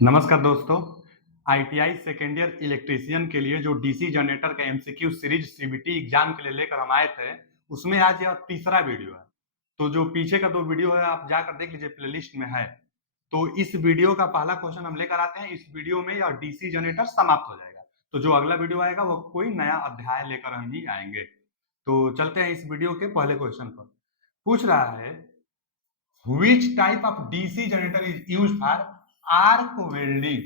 नमस्कार दोस्तों। ITI second year electrician के लिए जो डीसी जनरेटर का एमसीक्यू सीरीज सीबीटी एग्जाम के लिए लेकर हम आए थे, उसमें आज यह तीसरा वीडियो है। तो जो पीछे का दो वीडियो है आप जाकर देख लीजिए, प्लेलिस्ट में है। तो इस वीडियो का पहला क्वेश्चन हम लेकर आते हैं। इस वीडियो में यह डीसी जनरेटर समाप्त हो जाएगा। तो जो अगला वीडियो आएगा वो कोई नया अध्याय लेकर हम ही आएंगे। तो चलते हैं इस वीडियो के पहले क्वेश्चन पर। पूछ रहा है, Which type of DC generator is used for arc welding?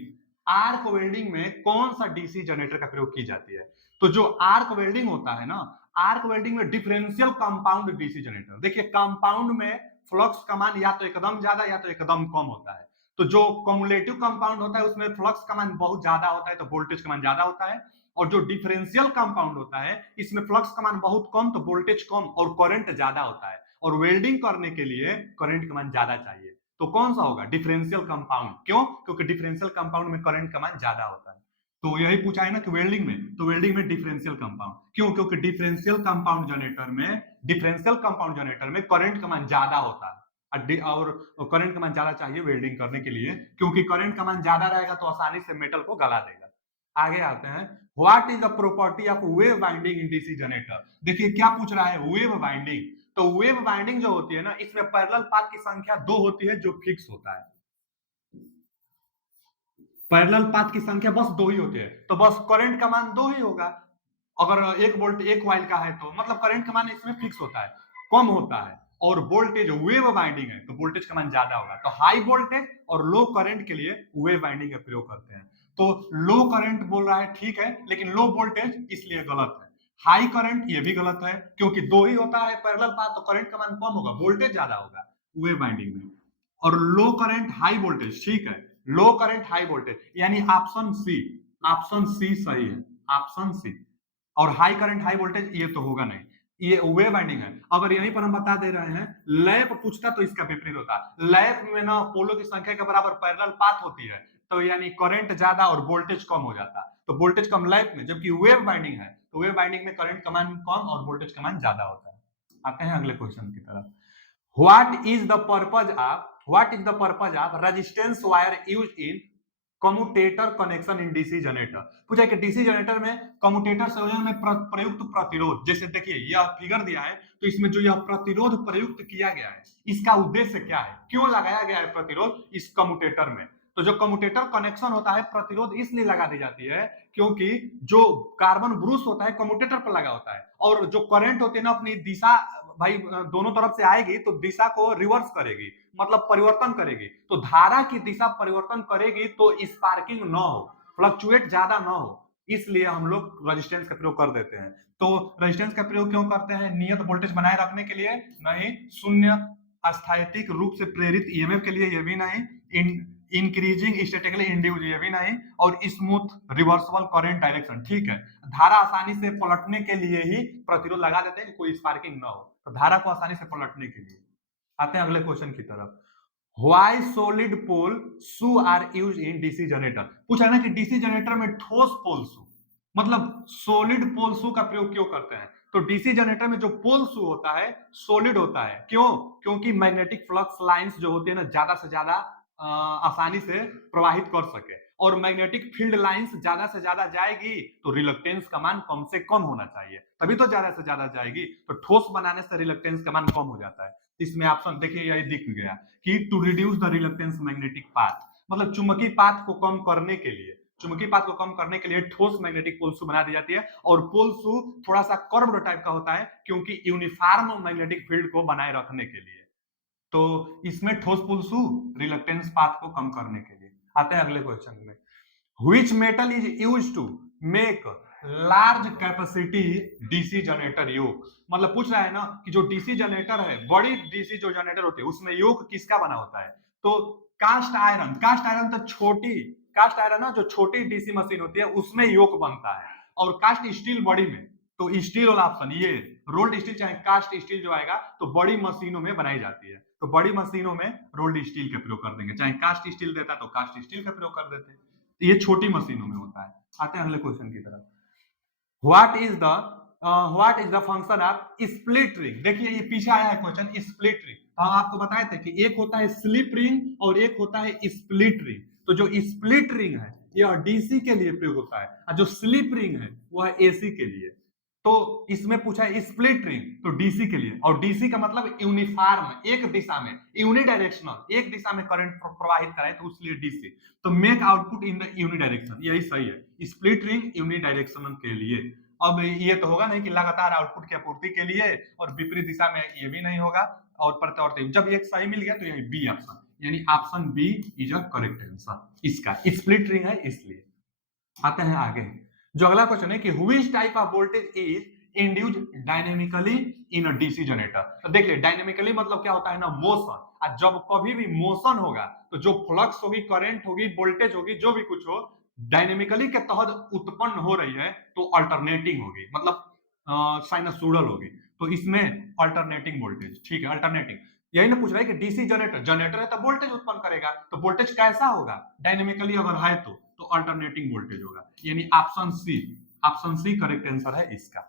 Arc welding में कौन सा डीसी जनरेटर का प्रयोग की जाती है? तो जो आर्क वेल्डिंग होता है ना, आर्क वेल्डिंग में डिफरेंशियल कंपाउंड डीसी जनरेटर। देखिए, कंपाउंड में फ्लक्स का मान या तो एकदम ज्यादा या तो एकदम कम होता है। तो जो कम्युलेटिव कंपाउंड होता है उसमें फ्लक्स का मान बहुत ज्यादा होता है तो वोल्टेज का मान ज्यादा होता है। और जो डिफरेंशियल कंपाउंड होता है इसमें फ्लक्स का मान बहुत कम तो वोल्टेज कम और करंट ज्यादा होता है। और वेल्डिंग करने के लिए करंट का मान ज्यादा चाहिए। तो कौन सा होगा? Differential compound. क्यों? क्योंकि डिफरेंशियल कंपाउंड में करंट का मान ज्यादा होता है। तो यही पूछा है ना कि वेल्डिंग में, तो वेल्डिंग में डिफरेंशियल कंपाउंड। क्यों? क्योंकि डिफरेंशियल कंपाउंड जनरेटर में करंट का मान ज्यादा होता है। और करंट का मान ज्यादा चाहिए वेल्डिंग करने के लिए, क्योंकि करंट का मान ज्यादा रहेगा तो आसानी से मेटल को गला देगा। आगे आते हैं, what is the property of wave binding in DC generator? देखिए क्या पूछ रहा है, वेव बाइंडिंग। तो वेव बाइंडिंग जो होती है ना, इसमें पैरेलल पाथ की संख्या 2 होती है जो फिक्स होता है। पैरेलल पाथ की संख्या बस 2 ही होती है, तो बस करंट का मान 2 ही होगा। अगर 1 वोल्ट 1 कॉइल का है तो मतलब करंट का मान इसमें फिक्स होता है, कम होता है। और वोल्टेज वेव बाइंडिंग है तो वोल्टेज का मान ज्यादा होगा। तो हाई वोल्टेज और लो करंट के लिए वेव बाइंडिंग का प्रयोग करते हैं। तो लो करंट बोल रहा है, ठीक है, लेकिन लो वोल्टेज इसलिए गलत है। हाई करंट ये भी गलत है, क्योंकि 2 ही होता है पैरेलल पाथ तो करंट का मान कम होगा, वोल्टेज ज्यादा होगा वेव बाइंडिंग में। और लो करंट हाई वोल्टेज, ठीक है, लो करंट हाई वोल्टेज यानी ऑप्शन सी। ऑप्शन सी सही है, ऑप्शन सी। और हाई करंट हाई वोल्टेज ये तो होगा नहीं, ये वेव बाइंडिंग है। अगर यहीं पर हम बता दे रहे हैं, लैप पूछता तो इसका विपरीत होता। लैप में ना पोलो की संख्या के बराबर पैरेलल पाथ होती है, तो यानी करंट ज्यादा और वोल्टेज कम हो जाता। तो वोल्टेज कम लैप में, जबकि वेव बाइंडिंग है तो वेव बाइंडिंग में करंट का मान कम और वोल्टेज का मान ज्यादा होता है। आते हैं अगले क्वेश्चन की तरफ। What is the purpose of resistance wire used in commutator connection in DC generator? पूछा कि डीसी जनरेटर में कम्यूटेटर संयोजन में प्रयुक्त प्रतिरोध, जैसे देखिए यह फिगर दिया है, तो इसमें जो यह प्रतिरोध प्रयुक्त किया गया है इसका उद्देश्य क्या है, क्यों लगाया गया है प्रतिरोध इस कम्यूटेटर में? तो जो कम्यूटेटर कनेक्शन होता है प्रतिरोध इसलिए लगा दी जाती है क्योंकि जो कार्बन ब्रूस होता है कम्यूटेटर पर लगा होता है, और जो करंट होती है ना अपनी दिशा भाई दोनों तरफ से आएगी तो दिशा को रिवर्स करेगी, मतलब परिवर्तन करेगी। तो धारा की दिशा परिवर्तन करेगी तो स्पार्किंग न हो, फ्लक्चुएट ज्यादा न हो, इसलिए हम लोग रेजिस्टेंस का प्रयोग कर देते हैं। तो रेजिस्टेंस का प्रयोग क्यों करते हैं? नियत वोल्टेज बनाए रखने के लिए नहीं, शून्य अस्थायिक रूप से प्रेरित ईएमएफ के लिए ये भी नहीं, इंक्रीजिंग स्टैटिकली इंड्यूस ये भी नहीं, और स्मूथ रिवर्सिबल करंट डायरेक्शन, ठीक है। धारा आसानी से पलटने के लिए ही प्रतिरोध लगा देते हैं, कोई स्पार्किंग ना हो, तो धारा को आसानी से पलटने के लिए। आते हैं अगले क्वेश्चन की तरफ। Why solid pole shoe are used in DC generator? पूछा है ना कि डीसी जनरेटर में ठोस पोल शू, मतलब सॉलिड पोल शू का प्रयोग क्यों करते हैं? तो डीसी जनरेटर में जो पोल शू होता है सॉलिड होता है। क्यों? क्योंकि मैग्नेटिक फ्लक्स लाइंस जो होती है ना ज्यादा से ज्यादा आसानी से प्रवाहित कर सके, और मैग्नेटिक फील्ड लाइंस ज्यादा से ज्यादा जाएगी तो रिलक्टेंस का मान कम से कम होना चाहिए, तभी तो ज्यादा से ज्यादा जाएगी। तो ठोस बनाने से रिलक्टेंस का मान कम हो जाता है। इसमें ऑप्शन देखिए यही दिख गया कि to reduce the reluctance magnetic path, मतलब चुंबकीय पाथ को कम करने के लिए, चुंबकीय पाथ को कम करने के लिए ठोस मैग्नेटिक पोल शू बना दी जाती है। और पोल शू थोड़ा सा कर्व्ड टाइप का होता है क्योंकि यूनिफॉर्म मैग्नेटिक फील्ड को बनाए रखने के लिए। तो इसमें ठोस पोल शू रिलक्टेंस पाथ को कम करने के लिए। आते हैं अगले क्वेश्चन में। Which metal is used to make large capacity DC generator योग? मतलब पूछ रहा है ना कि जो डीसी जनरेटर है, बड़ी डीसी जो जनरेटर होती है उसमें योग किसका बना होता है? तो कास्ट आयरन, कास्ट आयरन तो छोटी, कास्ट आयरन ना जो छोटी डीसी मशीन होती है उसमें योग बनता है, और कास्ट स्टील बड़ी में। तो स्टील वाला ऑप्शन, ये रोल्ड स्टील चाहे कास्ट स्टील जो आएगा तो बड़ी मशीनों में बनाई जाती है, तो बड़ी मशीनों में रोल्ड स्टील का प्रयोग कर देंगे, चाहे कास्ट स्टील देता तो कास्ट स्टील का प्रयोग कर देते। ये छोटी मशीनों में होता है। आते हैं अगले क्वेश्चन की तरफ। What is the what is the function of split ring? देखिए ये पीछे आया है क्वेश्चन स्प्लिट रिंग, हम आपको बताए थे कि एक होता है स्लिप रिंग और एक होता है स्प्लिट रिंग। तो जो स्प्लिट रिंग है यह डीसी के लिए प्रयोग होता है और जो स्लिप रिंग है वह एसी के लिए। तो इसमें पूछा है स्प्लिट रिंग तो डीसी के लिए, और डीसी का मतलब यूनिफॉर्म, एक दिशा में, यूनिडायरेक्शनल, एक दिशा में करंट प्रवाहित कराए तो उसलिए डीसी। तो मेक आउटपुट इन द यूनिडायरेक्शन, यही सही है, स्प्लिट रिंग यूनिडायरेक्शनल के लिए। अब ये तो होगा नहीं कि लगातार आउटपुट की आपूर्ति के लिए, और विपरीत दिशा में ये भी नहीं होगा, और प्रत्यावर्ती। जब एक सही मिल गया तो यही बी ऑप्शन, यानी option B is a correct answer इसका, स्प्लिट रिंग है इसलिए। आते हैं आगे, जो अगला क्वेश्चन है कि which type of voltage is induced dynamically in a DC generator. तो देख ले, डायनेमिकली मतलब क्या होता है ना, मोशन। और जब कभी भी मोशन होगा तो जो फ्लक्स होगी, करंट होगी, वोल्टेज होगी, जो भी कुछ हो, डायनेमिकली के तहत उत्पन्न हो रही है तो अल्टरनेटिंग होगी, मतलब साइनसोइडल होगी। तो इसमें अल्टरनेटिंग वोल्टेज, ठीक है, अल्टरनेटिंग। यही ना पूछ रहा है कि डीसी जनरेटर, जनरेटर है तो वोल्टेज उत्पन्न करेगा, तो वोल्टेज कैसा होगा, डायनेमिकली अगर है तो अल्टरनेटिंग वोल्टेज होगा, यानी option C, option C correct answer है इसका।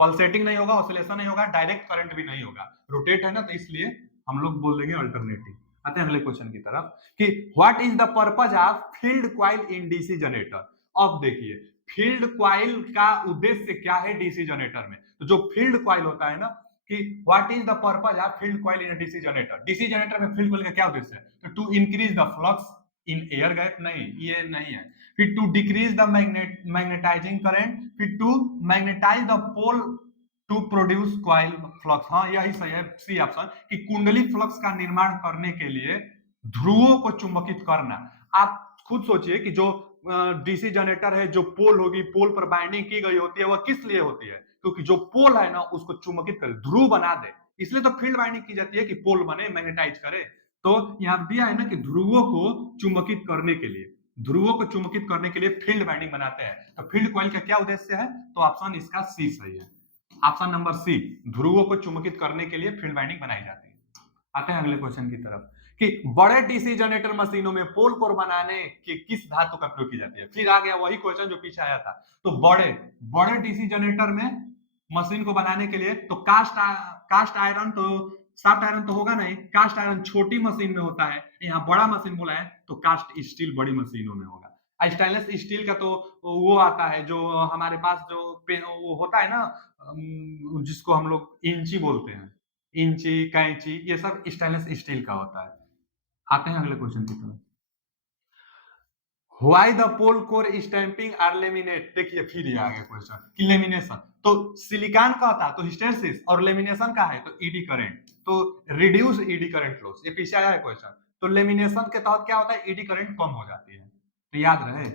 पल्सेटिंग नहीं होगा, ऑसिलेशन नहीं होगा, डायरेक्ट करंट भी नहीं होगा, रोटेट है ना, तो इसलिए हम लोग बोल देंगे अल्टरनेटिंग। आते हैं अगले क्वेश्चन की तरफ कि what is the purpose of field coil in DC generator. अब देखिए, फील्ड कॉइल का उद्देश्य क्या है डीसी जनरेटर में। तो जो फील्ड कॉइल होता है ना, कि what is the purpose of field coil in DC generator, DC generator में फील्ड कॉइल का क्या उद्देश्य है, तो to increase the flux in air gap, नहीं ये नहीं है, फिर to decrease the magnetising current, फिर to magnetise the pole to produce coil flux, हाँ यही सही है, सी ऑप्शन, कि कुंडली फ्लक्स का निर्माण करने के लिए ध्रुवों को चुंबकित करना। आप खुद सोचिए कि जो डीसी जनरेटर है, जो पोल होगी, पोल पर बाइंडिंग की गई होती है, वह किस लिए होती है, क्योंकि जो पोल है ना उसको चुंबकित करे, ध्रुव बना दे, इसलिए तो फील्ड बाइंडिंग की जाती है कि पोल बने, मैग्नेटाइज करे। तो यहाँ दिया है ना कि ध्रुवों को चुंबकित करने के लिए, ध्रुवों को चुंबकित करने के लिए फील्ड बाइंडिंग बनाते हैं। तो फील्ड कॉइल का क्या उद्देश्य है, तो ऑप्शन इसका सी सही है, ऑप्शन नंबर सी, ध्रुवों को चुंबकित करने के लिए फील्ड बाइंडिंग बनाई जाती है। आते हैं अगले क्वेश्चन की तरफ कि बड़े डीसी जनरेटर मशीनों में पोल कोर बनाने की किस धातु का प्रयोग की जाती है। फिर आ गया वही क्वेश्चन जो पीछे आया था। तो बड़े बड़े डीसी जनरेटर में मशीन को बनाने के लिए तो कास्ट आयरन, तो सॉफ्ट आयरन तो होगा नहीं, कास्ट आयरन छोटी मशीन में होता है, यहाँ बड़ा मशीन बोला है तो कास्ट स्टील बड़ी मशीनों में होगा। स्टेनलेस स्टील का तो वो आता है जो हमारे पास जो वो होता है ना, जिसको हम लोग इंची बोलते हैं, इंची, कैंची, ये सब स्टेनलेस स्टील का होता है। आते हैं अगले क्वेश्चन की तरफ। Why the pole core stamping are laminate, देखिए फिर ये आ गया क्वेश्चन कि लेमिनेशन, तो सिलिकॉन का होता है तो हिस्टेरेसिस, और लेमिनेशन का है तो ईडी करंट, तो रिड्यूस ईडी करंट लॉस, ये पीछे आया है क्वेश्चन। तो लेमिनेशन के तहत क्या होता है, ईडी करंट कम हो जाती है, तो याद रहे।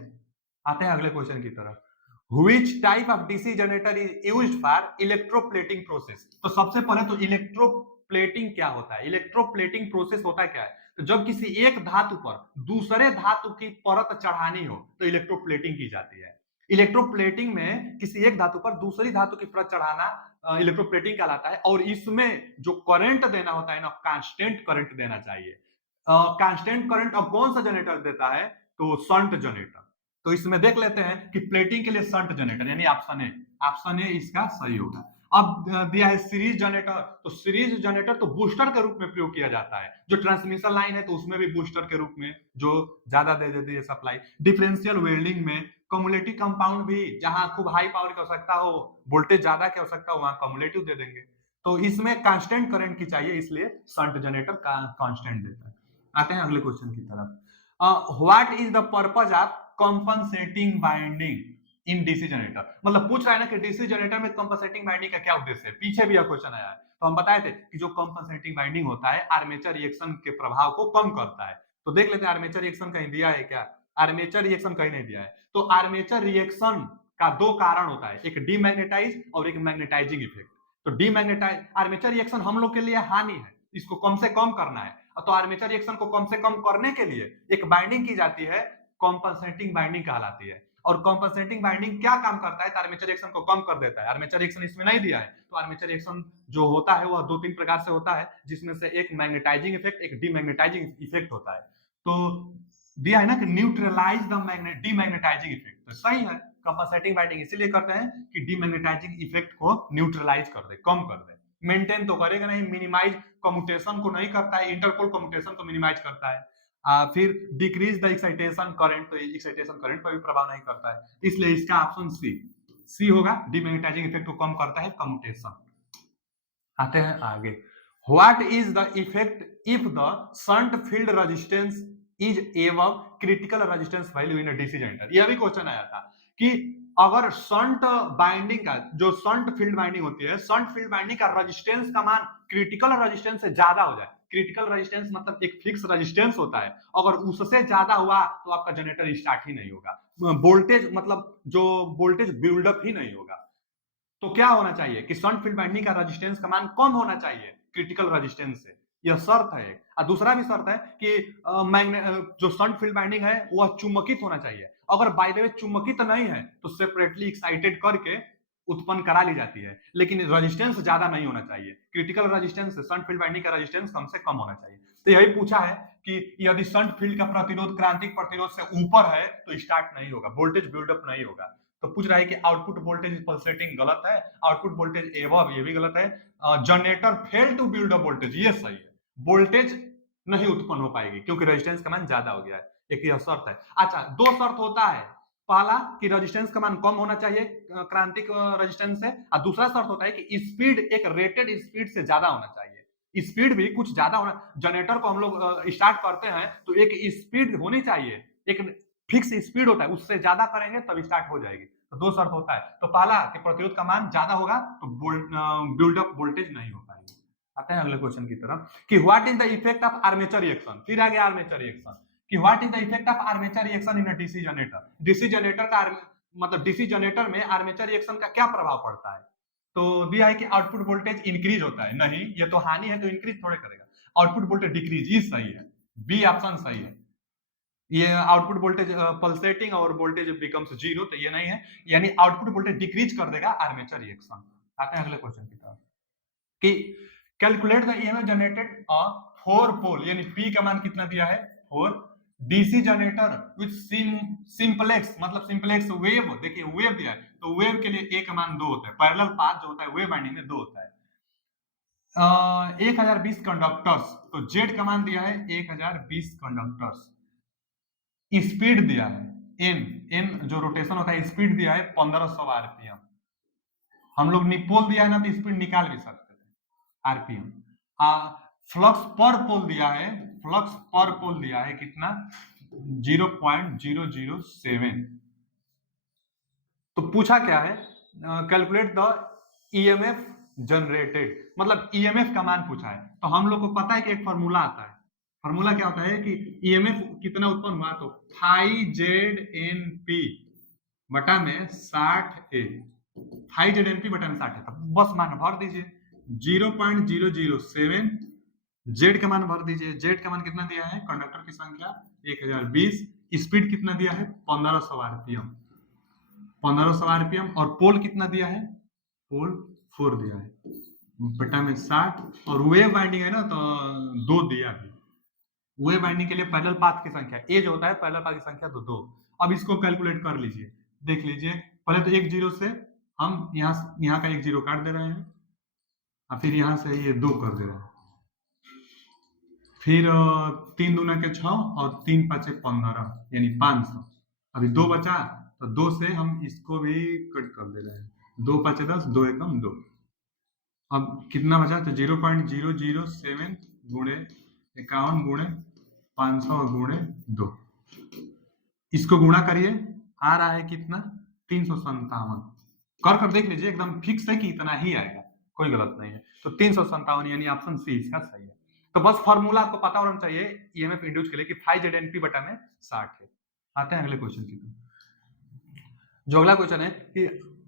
आते हैं अगले क्वेश्चन की तरफ। Which type of DC generator is used for electroplating process? तो सबसे पहले तो इलेक्ट्रोप्लेटिंग क्या होता है, इलेक्ट्रोप्लेटिंग प्रोसेस होता है क्या है, तो जब किसी एक धातु पर दूसरे धातु की परत चढ़ानी हो तो इलेक्ट्रोप्लेटिंग की जाती है। इलेक्ट्रोप्लेटिंग में किसी एक धातु पर दूसरी धातु की परत चढ़ाना इलेक्ट्रोप्लेटिंग कहलाता है, और इसमें जो करंट देना होता है ना, कांस्टेंट करंट देना चाहिए। कांस्टेंट करंट अब कौन सा जनरेटर देता है, तो शंट जनरेटर। तो इसमें देख लेते हैं कि प्लेटिंग के लिए शंट जनरेटर, यानी ऑप्शन ए, ऑप्शन ए इसका सही होगा। अब दिया है सीरीज जनरेटर, तो सीरीज जनरेटर तो बूस्टर के रूप में प्रयोग किया जाता है, जो ट्रांसमिशन लाइन है तो उसमें भी बूस्टर के रूप में जो ज्यादा दे देती है सप्लाई। डिफरेंशियल वेल्डिंग में कम्युलेटिव कंपाउंड भी, जहां खूब हाई पावर की आवश्यकता हो, वोल्टेज ज्यादा की आवश्यकता हो, वहां कम्युलेटिव दे देंगे। तो इसमें कांस्टेंट करंट की चाहिए, इसलिए शंट जनरेटर का कांस्टेंट देता है। आते हैं अगले क्वेश्चन की तरफ। What is the purpose of compensating binding in DC generator, मतलब पूछ रहा है ना कि डीसी जनरेटर में कंपनसेटिंग बाइंडिंग का क्या उद्देश्य है, पीछे भी यह क्वेश्चन आया है। तो हम बताए थे कि जो कंपनसेटिंग बाइंडिंग होता है आर्मेचर रिएक्शन के प्रभाव को कम करता है। तो देख लेते हैं आर्मेचर रिएक्शन कहीं दिया है क्या, आर्मेचर रिएक्शन कहीं नहीं दिया है। तो आर्मेचर रिएक्शन का दो कारण होता है, एक डीमैग्नेटाइज और एक मैग्नेटाइजिंग इफेक्ट। तो डीमैग्नेटाइज आर्मेचर रिएक्शन हम लोग के लिए हानि है, इसको कम से कम करना है। तो आर्मेचर रिएक्शन को कम से कम करने के लिए एक बाइंडिंग की जाती है, कॉम्पनसेटिंग बाइंडिंग कहलाती है। और कॉम्पनसेटिंग बाइंडिंग क्या काम करता है, तो आर्मेचर रिएक्शन को कम कर देता है। आर्मेचर रिएक्शन इसमें नहीं दिया है, तो आर्मेचर रिएक्शन जो होता है वह दो तीन प्रकार से होता है, जिसमें से एक मैग्नेटाइजिंग इफेक्ट, एक डीमैग्नेटाइजिंग इफेक्ट होता है। तो दिया है ना कि न्यूट्रलाइज द डीमैग्नेटाइजिंग इफेक्ट, तो सही है। कंपनसेटिंग बाइंडिंग इसीलिए करते हैं कि डीमैग्नेटाइजिंग इफेक्ट को न्यूट्रलाइज कर दे, कम कर दे। मेंटेन तो करेगा नहीं, मिनिमाइज कम्यूटेशन को नहीं करता है, इंटरपोल कम्यूटेशन को मिनिमाइज करता है। फिर डिक्रीज द एक्साइटेशन करंट, तो एक्साइटेशन करंट पर भी प्रभाव नहीं करता है, इसलिए इसका ऑप्शन सी होगा, डीमैग्नेटाइजिंग इफेक्ट को कम करता है कम्यूटेशन। आते हैं आगे, what is the effect if the shunt field resistance is above critical resistance value in DC generator. यह भी क्वेश्चन आया था कि अगर शंट बाइंडिंग का जो शंट फील्ड बाइंडिंग होती है, शंट फील्ड बाइंडिंग का रेजिस्टेंस का मान क्रिटिकल रेजिस्टेंस से ज्यादा हो जाए, क्रिटिकल रेजिस्टेंस मतलब एक फिक्स रेजिस्टेंस होता है, अगर उससे ज्यादा हुआ तो आपका जनरेटर स्टार्ट ही नहीं होगा, वोल्टेज मतलब जो वोल्टेज बिल्डअप ही नहीं होगा। तो क्या होना चाहिए कि शंट फील्ड बाइंडिंग का रेजिस्टेंस का मान कम होना चाहिए क्रिटिकल रेजिस्टेंस से, यह शर्त है। और दूसरा भी शर्त है कि जो शंट फील्ड बाइंडिंग है वह चुंबकित होना चाहिए, अगर बाय द वे चुंबकित नहीं है तो सेपरेटली एक्साइटेड करके उत्पन्न करा ली जाती है, लेकिन रेजिस्टेंस ज्यादा नहीं होना चाहिए, क्रिटिकल रेजिस्टेंस से शंट फील्ड बाइंडिंग का रेजिस्टेंस कम से कम होना चाहिए। तो यही पूछा है कि यदि शंट फील्ड का प्रतिरोध क्रांतिक प्रतिरोध से ऊपर है तो स्टार्ट नहीं होगा, वोल्टेज बिल्डअप नहीं होगा। तो पूछ रहा है कि आउटपुट वोल्टेज पल्सेटिंग, गलत है, आउटपुट वोल्टेज एबव, ये भी गलत है, generator fail to build up voltage, ये सही है, वोल्टेज नहीं उत्पन्न हो पाएगी क्योंकि रेजिस्टेंस का मान ज्यादा हो गया है, एक यह शर्त है। अच्छा, दो शर्त होता है, पहला कि रेजिस्टेंस का मान कम होना चाहिए क्रांतिक रेजिस्टेंस से, और दूसरा शर्त होता है कि स्पीड एक रेटेड स्पीड से ज्यादा होना चाहिए, स्पीड भी कुछ ज्यादा होना, जनरेटर को हम लोग स्टार्ट करते हैं तो एक स्पीड होनी चाहिए, एक फिक्स स्पीड होता है, उससे ज्यादा करेंगे तब स्टार्ट हो जाएगी। तो दो शर्त होता है, तो पहला कि प्रतिरोध का मान ज्यादा होगा तो बिल्डअप वोल्टेज नहीं हो पाएगी। आते हैं अगले क्वेश्चन की तरफ कि what is the effect of armature reaction, फिर आ गया आर्मेचर रिएक्शन कि what is the effect of armature reaction in a DC generator, DC generator का मतलब डीसी जनरेटर में आर्मेचर रिएक्शन का क्या प्रभाव पड़ता है। तो दिया है कि आउटपुट वोल्टेज इंक्रीज होता है, नहीं ये तो हानि है तो इंक्रीज थोड़े करेगा, आउटपुट वोल्टेज डिक्रीज, ये सही है, बी ऑप्शन सही है, ये आउटपुट वोल्टेज पल्सेटिंग और वोल्टेज बिकम्स जीरो, तो ये नहीं है, यानी आउटपुट वोल्टेज डिक्रीज कर देगा आर्मेचर रिएक्शन। आते हैं अगले क्वेश्चन की तरफ कि कैलकुलेट द ईएमएफ जनरेटेड अ 4 पोल, यानी पी का मान कितना दिया है 4, डीसी जनरेटर विथ सिंपलेक्स, मतलब सिंपलेक्स वेव, देखिए वेव दिया है तो वेव के लिए ए का मान 2 होता है, पैरेलल पाथ जो होता है वेव बाइंडिंग में 2 होता है। 1020 कंडक्टर्स, तो जेड का मान दिया है 1020 कंडक्टर्स, स्पीड दिया है एन, एन जो रोटेशन होता है, स्पीड दिया है 1500 आरपीएम, हम लोग पोल दिया है ना तो स्पीड निकाल भी सकते थे आरपीएम। फ्लक्स पर पोल दिया है, फ्लक्स पर पोल दिया है कितना 0.007। तो पूछा क्या है, कैलकुलेट द ईएमएफ जनरेटेड, मतलब ईएमएफ का मान पूछा है, तो हम लोग को पता है कि एक फॉर्मूला आता है, फॉर्मूला क्या होता है कि ईएमएफ कितना उत्पन्न हुआ तो फाई जेड एन पी बटा में 60 ए, फाई जेड एन पी बटा में 60 है, तो बस मान भर दीजिए 0.007, जेड का मान भर दीजिए, जेड का मान कितना दिया है, कंडक्टर की संख्या 1020, स्पीड कितना दिया है 1500 आरपीएम, 1500 आरपीएम, और पोल कितना दिया है, पोल 4 दिया है बटा में 60, और वेव बाइंडिंग है ना तो 2 दिया है, वेव बाइंडिंग के लिए पैरेलल पाथ की संख्या ए जो होता है पैरेलल पाथ की संख्या तो 2। अब इसको कैलकुलेट कर लीजिए, देख लीजिए, पहले तो एक जीरो से हम यहाँ का एक जीरो काट दे रहे हैं, और फिर यहाँ से ये 2 कर दे रहे हैं, फिर 3 दूना के 6 और 3 पाँचे 15 यानी 500, अभी 2 बचा तो 2 से हम इसको भी कट कर दे रहे हैं, 2 पाँचे 10, 2 एकम 2, अब कितना बचा तो 0.007 गुणे 51 गुणे 500 गुणे 2, इसको गुणा करिए, आ रहा है कितना 357, कर देख लीजिए, एकदम फिक्स है कि इतना ही आएगा, कोई गलत नहीं है, तो 357 यानी ऑप्शन सी इसका सही है। तो बस फॉर्मूला आपको पता होना चाहिए ईएमएफ इंड्यूस के लिए कि 5 ZNP बटा में 60 है। आते हैं अगले क्वेश्चन की तरफ, जो अगला क्वेश्चन है कि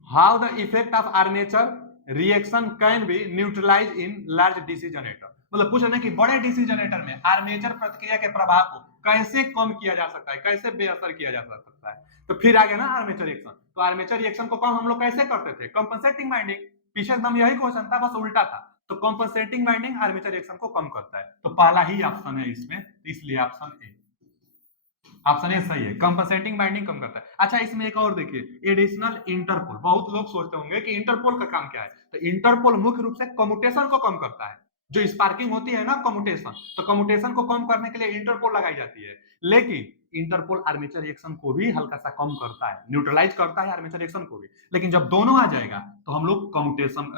how the effect of armature reaction can be neutralize in large DC generator, मतलब पूछ रहे हैं कि बड़े डीसी जनरेटर में आर्मेचर प्रतिक्रिया के प्रभाव को कैसे कम किया जा सकता है, कैसे बेअसर किया जा सकता है। तो फिर आ गया ना आर्मेचर रिएक्शन, तो आर्मेचर रिएक्शन को कम हम लोग कैसे करते थे, कंपनसेटिंग बाइंडिंग, पीछे एकदम यही क्वेश्चन था बस उल्टा था, तो कंपनसेटिंग बाइंडिंग आर्मेचर रिएक्शन को कम करता है, तो पहला ही ऑप्शन है इसमें, इसलिए ऑप्शन ए, ऑप्शन ए सही है, कंपनसेटिंग बाइंडिंग कम करता है। अच्छा, इसमें एक और देखिए एडिशनल इंटरपोल, बहुत लोग सोचते होंगे कि इंटरपोल का काम क्या है, तो इंटरपोल मुख्य रूप से कम्यूटेशन को कम करता है, जो स्पार्किंग होती है ना कम्यूटेशन, तो कम्यूटेशन को कम करने के लिए इंटरपोल लगाई जाती है, लेकिन इंटरपोल आर्मेचर रिएक्शन को भी हल्का सा कम करता है, न्यूट्रलाइज करता है आर्मेचर रिएक्शन को भी। लेकिन जब दोनों आ जाएगा तो हम लोग कम्यूटेशन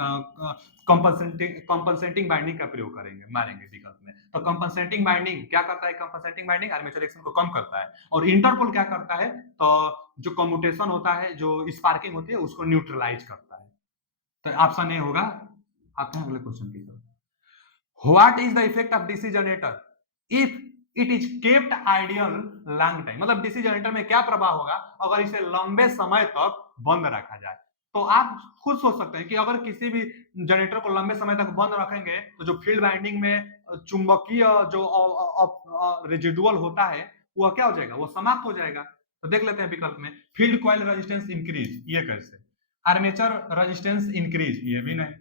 कंपनसेटिंग बाइंडिंग का प्रयोग करेंगे, मारेंगे विकल्प में। तो कंपनसेटिंग बाइंडिंग क्या करता है? कंपनसेटिंग बाइंडिंग आर्मेचर रिएक्शन को कम करता है, और इंटरपोल क्या करता है? तो जो कम्यूटेशन होता है, जो स्पार्किंग होती है, उसको न्यूट्रलाइज करता है। तो ऑप्शन ए होगा। आते हैं अगले क्वेश्चन की तरफ। What is the effect of DC generator if it is kept idle long time? मतलब डीसी जनरेटर में क्या प्रभाव होगा अगर इसे लंबे समय तक बंद रखा जाए? तो आप खुद सोच सकते हैं कि अगर किसी भी जनरेटर को लंबे समय तक बंद रखेंगे तो जो फील्ड वाइंडिंग में चुंबकीय जो रेजिडुअल होता है वो क्या हो जाएगा? वो समाप्त हो जाएगा। तो देख लेते हैं विकल्प में। फील्ड कॉइल रेजिस्टेंस इंक्रीज, ये कैसे? आर्मेचर रेजिस्टेंस इंक्रीज, ये भी नहीं।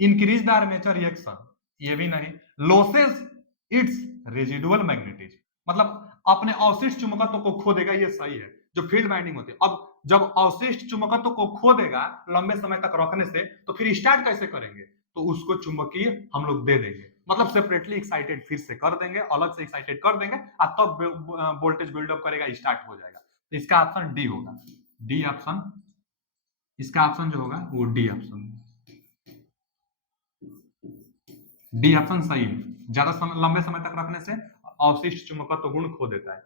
इंक्रीज द आर्मेचर रिएक्शन, ये भी नहीं। लॉसेस इट्स रेजिडुअल मैग्नेटिज्म, मतलब अपने अवशिष्ट चुंबकत्व को खो देगा, ये सही है। जो फील्ड बाइंडिंग होती है, अब जब अवशिष्ट चुंबकत्व को खो देगा लंबे समय तक रखने से, तो फिर स्टार्ट कैसे करेंगे? तो उसको चुंबकीय हम लोग दे देंगे, मतलब सेपरेटली एक्साइटेड फिर से कर देंगे, अलग से एक्साइटेड कर देंगे, और तब वोल्टेज बिल्डअप करेगा, स्टार्ट हो जाएगा। तो इसका ऑप्शन डी होगा। डी ऑप्शन, इसका ऑप्शन जो होगा वो डी ऑप्शन, डी ऑप्शन सही है। ज्यादा लंबे समय तक रखने से अवशिष्ट चुंबकत्व गुण खो देता है।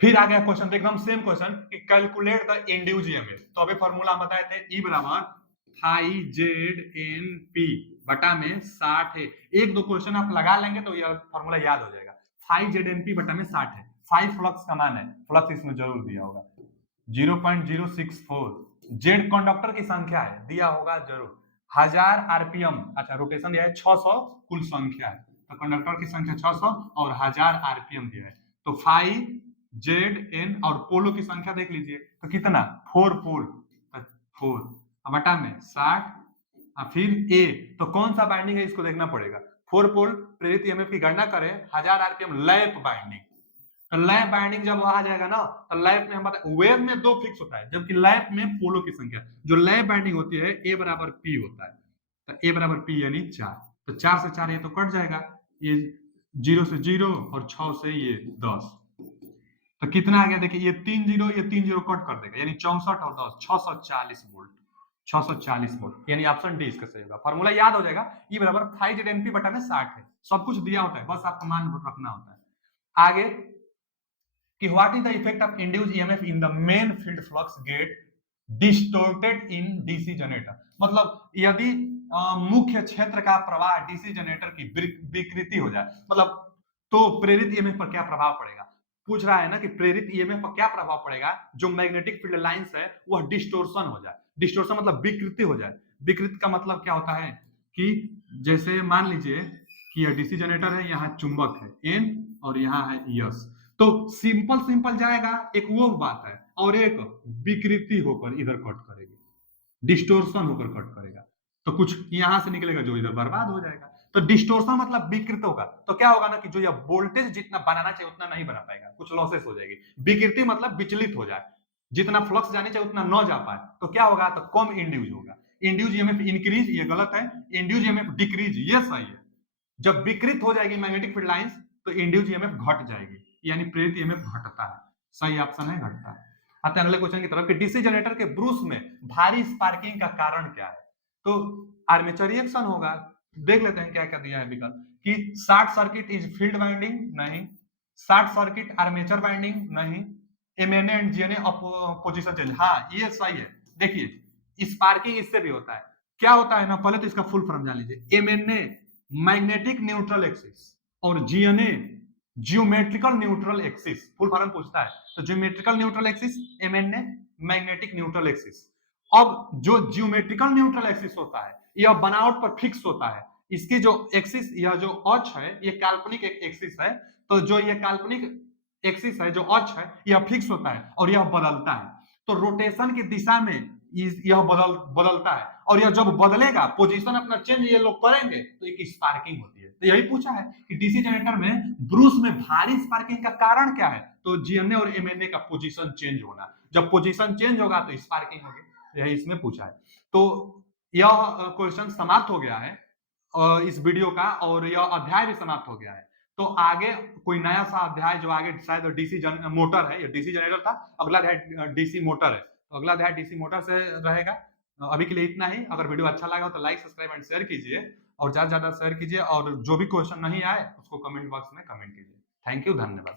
फिर आ गया क्वेश्चन, एकदम सेम क्वेश्चन कि कैलकुलेट द इंड्यूस्ड ईएमएफ। तो अभी फार्मूला हम बताए थे, E बराबर फाई जेड एन पी बटा में 60 है। एक दो क्वेश्चन आप लगा लेंगे तो यह फार्मूला याद हो जाएगा। फाई जेड एन पी बटा में 60 है। 5 फ्लक्स का मान है, फ्लक्स इसमें जरूर दिया होगा 0.064। जेड कंडक्टर की संख्या है, दिया होगा जरूर। 1000 आरपीएम, अच्छा रोटेशन दिया है 600, कुल संख्या है, तो कंडक्टर की संख्या 600 और 1000 आरपीएम दिया है। तो फाई जेड एन और पोलो की संख्या देख लीजिए, तो कितना? 4 पोल, 4 बटा में 60, फिर ए, तो कौन सा बाइंडिंग है इसको देखना पड़ेगा। 4 पोल प्रेरित ईएमएफ की गणना करें, 1000 आरपीएम लैप बाइंडिंग। तो लैप बाइंडिंग जब आ जाएगा ना, तो लैप में हम वेव में 2 फिक्स होता है, जबकि लैप में पोलो की संख्या, जो लैप बाइंडिंग होती है ए बराबर पी होता है। तो ए बराबर पी यानी 4, तो 4 से 4 ये तो कट जाएगा, ये 0 से 0 और 6 से ये 10, तो कितना आ गया? देखिए ये 3 0, ये 3 0 कट कर देगा, यानी 64 और 10 640 वोल्ट, 640 वोल्ट, यानी ऑप्शन डी इसका सही होगा। फार्मूला याद हो जाएगा, ई बराबर 5 जेड एन पी बटा में 60 है, सब कुछ दिया होता है, बस आपको मान रखना होता है। आगे कि what is the effect of induced EMF in the main field flux get distorted in DC generator, मतलब यदि मुख्य क्षेत्र का प्रवाह डीसी जनरेटर की विकृति हो जाए, मतलब तो प्रेरित ईएमएफ पर क्या प्रभाव पड़ेगा? पूछ रहा है ना कि प्रेरित ईएमएफ पर क्या प्रभाव पड़ेगा, जो मैग्नेटिक फील्ड लाइंस है वह डिस्टोर्शन हो जाए। डिस्टोर्शन मतलब विकृति हो जाए। विकृति का मतलब क्या होता है कि जैसे मान लीजिए कि यह डीसी जनरेटर है, यहाँ चुंबक है एन और यहाँ है यस, तो सिंपल सिंपल जाएगा, एक वो बात है, और एक विकृति होकर इधर कट करेगी, डिस्टोर्शन होकर कट करेगा, तो कुछ यहां से निकलेगा जो इधर बर्बाद हो जाएगा। तो डिस्टोर्शन मतलब विकृत होगा, तो क्या होगा ना कि जो यह वोल्टेज जितना बनाना चाहिए उतना नहीं बना पाएगा, कुछ लॉसेस हो जाएगी। विकृति मतलब विचलित हो जाए, जितना फ्लक्स जाने चाहिए उतना न जा पाए, तो क्या होगा? तो कम इंड्यूज होगा। इंड्यूज ईएमएफ इंक्रीज, ये गलत है। इंड्यूज ईएमएफ डिक्रीज, ये सही है। जब विकृत हो जाएगी मैग्नेटिक फील्ड लाइंस, तो इंड्यूज ईएमएफ घट जाएगी, यानी प्रेरित ईएमएफ घटता है। सही ऑप्शन है घटता है। आते हैं अगले क्वेश्चन की तरफ कि डीसी जनरेटर के ब्रूस में भारी स्पार्किंग का कारण क्या है? तो आर्मेचर रिएक्शन होगा। देख लेते हैं क्या क्या दिया है विकल्प कि short circuit is field winding, नहीं। शॉर्ट सर्किट आर्मेचर वाइंडिंग, नहीं। MNA and GNA position change, हाँ ये सही है। देखिए स्पार्किंग इससे भी होता है। क्या होता है ना, पहले तो इसका फुल फॉर्म जान लीजिए। एमएनए मैग्नेटिक न्यूट्रल एक्सिस और GNA geometrical neutral axis, full form पूछता है। तो geometrical neutral axis, MNA magnetic neutral axis. अब जो जियोमेट्रिकल न्यूट्रल एक्सिस होता है यह बनावट पर फिक्स होता है। इसकी जो एक्सिस, यह जो अक्ष है, ये काल्पनिक एक एक्सिस है। तो जो ये काल्पनिक एक्सिस है, जो अक्ष है, यह फिक्स होता है और यह बदलता है। तो रोटेशन की दिशा में यह बदलता है, और यह जब बदलेगा, पोजीशन अपना चेंज ये लोग करेंगे, तो एक स्पार्किंग होती है। तो यही पूछा है कि डीसी जनरेटर में ब्रूस में भारी स्पार्किंग का कारण क्या है? तो जीएनए और एमएनए का पोजीशन चेंज होना। जब पोजीशन चेंज होगा तो स्पार्किंग होगी, यही इसमें पूछा है। तो यह क्वेश्चन समाप्त हो गया है। इस वीडियो का, और यह अध्याय भी समाप्त हो गया है। तो आगे कोई नया सा अध्याय जो आगे शायद डीसी मोटर है, ये डीसी जनरेटर था, अगला अध्याय डीसी मोटर है, तो अगला अध्याय डीसी मोटर से रहेगा। अभी के लिए इतना ही। अगर वीडियो अच्छा लगा हो तो लाइक सब्सक्राइब एंड शेयर कीजिए, और ज्यादा से ज्यादा शेयर कीजिए, और जो भी क्वेश्चन नहीं आए उसको कमेंट बॉक्स में कमेंट कीजिए। थैंक यू, धन्यवाद।